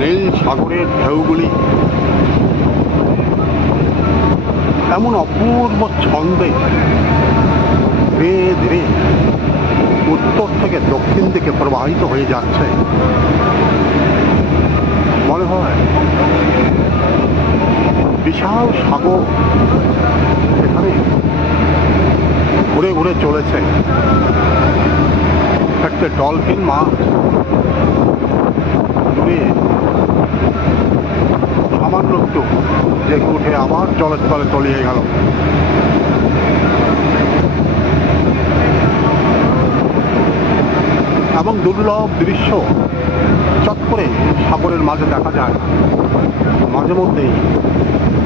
নীল সাগরের ঢেউগুলি। এমন অপূর্ব ছন্দে ধীরে ধীরে উত্তর থেকে দক্ষিণ দিকে প্রবাহিত হয়ে যাচ্ছে। মনে হয় বিশাল সাগর এখানে ঘুরে ঘুরে চলেছে। একটা ডলফিন মাছ দূরে সামান্য একটু যে উঠে আবার জলের তলে তলিয়ে গেল। এবং দুর্লভ দৃশ্য চট করে সাগরের মাঝে দেখা যায় মাঝে মধ্যেই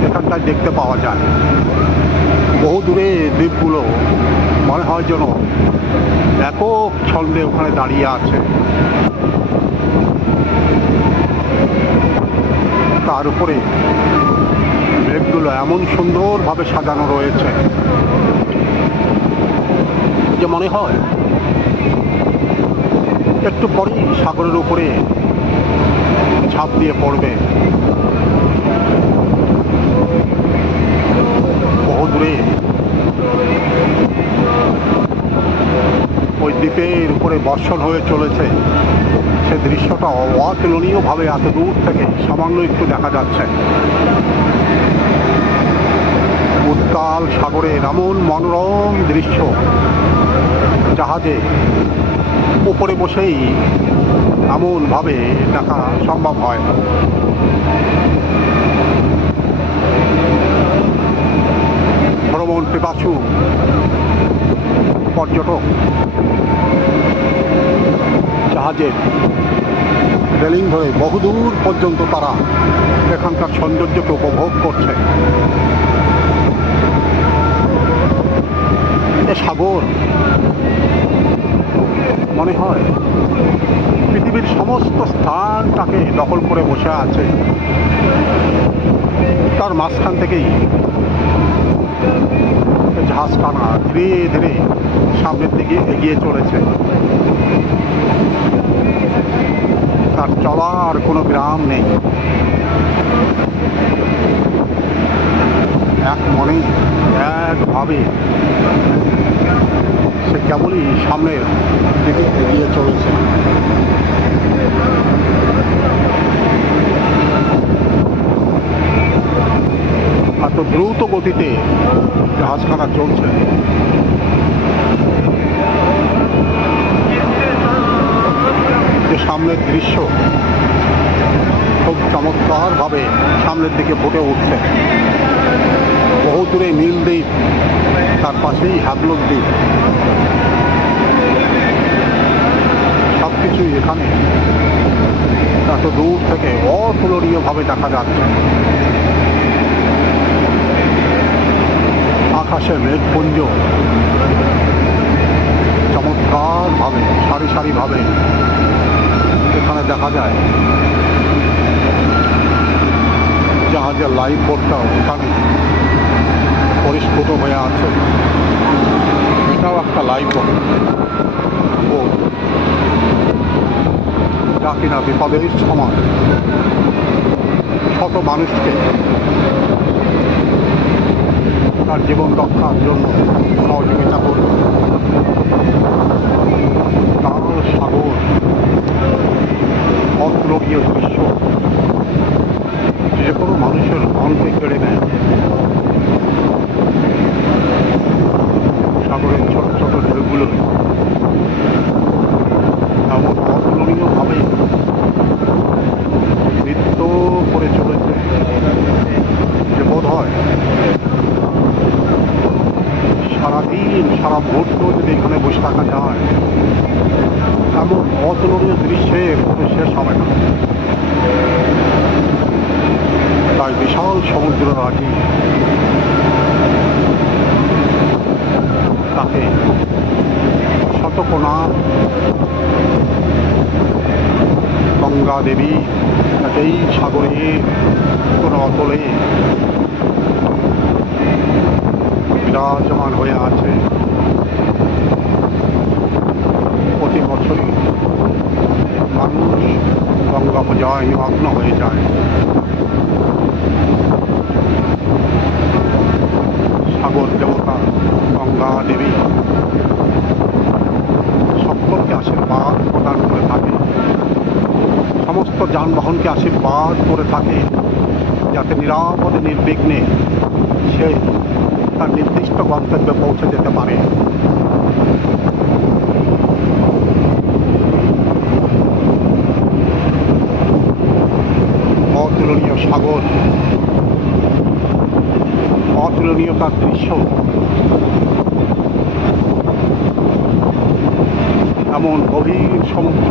এখানটায় দেখতে পাওয়া যায়। বহু দূরে দ্বীপগুলো মনে হয় যেন একক ছন্দে ওখানে দাঁড়িয়ে আছে। তার উপরে মেঘগুলো এমন সুন্দরভাবে সাজানো রয়েছে যে মনে হয় একটু পরেই সাগরের উপরে ঝাঁপ দিয়ে পড়বে। বহু দূরে ওই দ্বীপের উপরে বর্ষণ হয়ে চলেছে। সে দৃশ্যটা অতুলনীয়ভাবে এত দূর থেকে সামান্য একটু দেখা যাচ্ছে। উত্তাল সাগরের এমন মনোরম দৃশ্য। জাহাজে উপরে বসেই এমনভাবে দেখা সম্ভব হয়। ভ্রমণ পিপাসু পর্যটক। জাহাজের রেলিং ধরে বহুদূর পর্যন্ত তারা এখানকার সৌন্দর্যকে উপভোগ করছে। সাগর মনে হয় পৃথিবীর সমস্ত স্থানটাকে দখল করে বসে আছে। তার মাঝখান থেকেই জাহাজখানা ধীরে ধীরে সামনের দিকে এগিয়ে চলেছে। তার চলার কোনো বিরাম নেই। এক মনে একভাবে সে কেবলই সামনের দিকে এগিয়ে চলেছে। এত দ্রুত গতিতে জাহাজখানা চলছে যে সামনের দৃশ্য খুব চমৎকারভাবে সামনের দিকে ফুটে উঠছে। বহু দূরে নীল দ্বীপ, তার পাশেই হ্যাবলক দ্বীপ। সব কিছুই এখানে। এত দূর থেকে অতুলনীয়ভাবে দেখা যাচ্ছে। আকাশে মেঘপুঞ্জ। চমৎকারভাবে, সারি সারিভাবে দেখা যায়। জাহাজের লাইফ বোটটাও এখানে পরিস্ফুট হয়ে আছে। এটাও একটা লাইফ বোট যা কিনা বিপদের সময়। শত মানুষকে তার জীবন রক্ষার জন্য সহযোগিতা করবে তার সাগর অতুলনীয় দৃশ্য যে কোনো মানুষের মনকে কেড়ে নেয় সাগরের ছোট ছোট ঢেউগুলো এমন অতুলনীয়ভাবে নৃত্য করে চলেছে যে বোধ হয় সারাদিন সারা মুহূর্ত যদি এখানে বসে থাকা যায় এমন অতুলনীয় দৃশ্যে কোনো শেষ হবে না। তাই বিশাল সমুদ্র রাজি তাকে শতকোনা গঙ্গা দেবী এই সাগরে কোনো অতলে বিরাজমান হয়ে আছে। চিন্তায় নিমগ্ন হয়ে যায় সাগর দেবতা গঙ্গা দেবী সকলকে আশীর্বাদ প্রদান করে থাকে। সমস্ত যানবাহনকে আশীর্বাদ করে থাকে যাতে নিরাপদে নির্বিঘ্নে সে তার নির্দিষ্ট গন্তব্যে পৌঁছে যেতে পারে অতুলনীয় সাগর। অতুলনীয় তার দৃশ্য। এমন গভীর সমুদ্র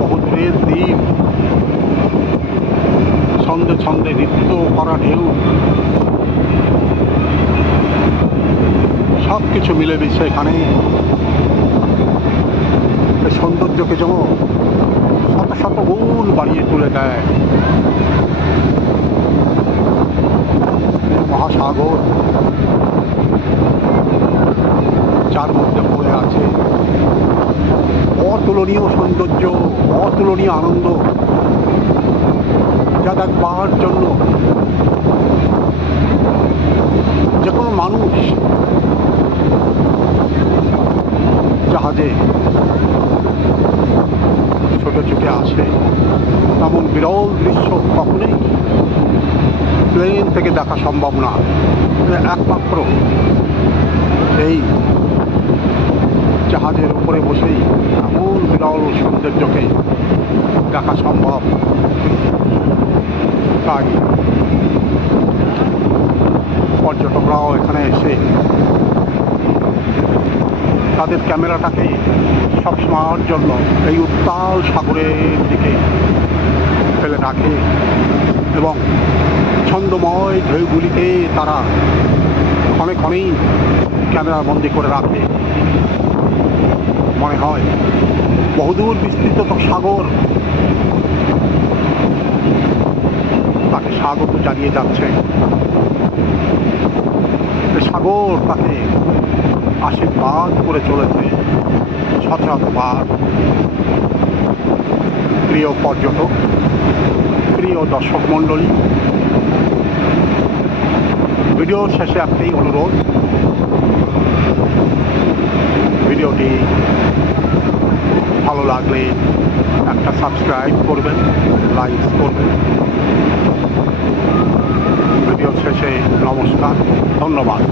বহুদূরের দ্বীপ ছন্দে ছন্দে নৃত্য করা ঢেউ। সব কিছু মিলে মিশে এখানে। সৌন্দর্যকে যেন শত শত গুণ বাড়িয়ে তুলে দেয়। মহাসাগর যার মধ্যে পড়ে আছে। অতুলনীয় সৌন্দর্য, অতুলনীয় আনন্দ যা দেখবার জন্য। যে কোনো মানুষ জাহাজে ছোটে আসে। তেমন বিরল দৃশ্য কখনোই প্লেন থেকে দেখা সম্ভব না। একমাত্র এই জাহাজের উপরে বসেই এমন বিরল সৌন্দর্যকে দেখা সম্ভব। তাই পর্যটকরাও এখানে এসে তাদের ক্যামেরাটাকে সবসময়ের জন্য এই উত্তাল সাগরের দিকে ফেলে রাখে এবং ছন্দময় ঢেউগুলিকে তারা ক্ষণে ক্ষণেই ক্যামেরা বন্দি করে রাখে। মনে হয় বহুদূর বিস্তৃত তো সাগর। তাকে স্বাগত জানিয়ে যাচ্ছে। সাগর তাকে আশীর্বাদ করে চলেছে। শতবার প্রিয় পর্যটক, প্রিয় দর্শক মণ্ডলী ভিডিওর শেষে একটাই অনুরোধ, ভিডিওটি ভালো লাগলে একটা সাবস্ক্রাইব করবেন, লাইক করবেন। ভিডিও শেষে নমস্কার, ধন্যবাদ।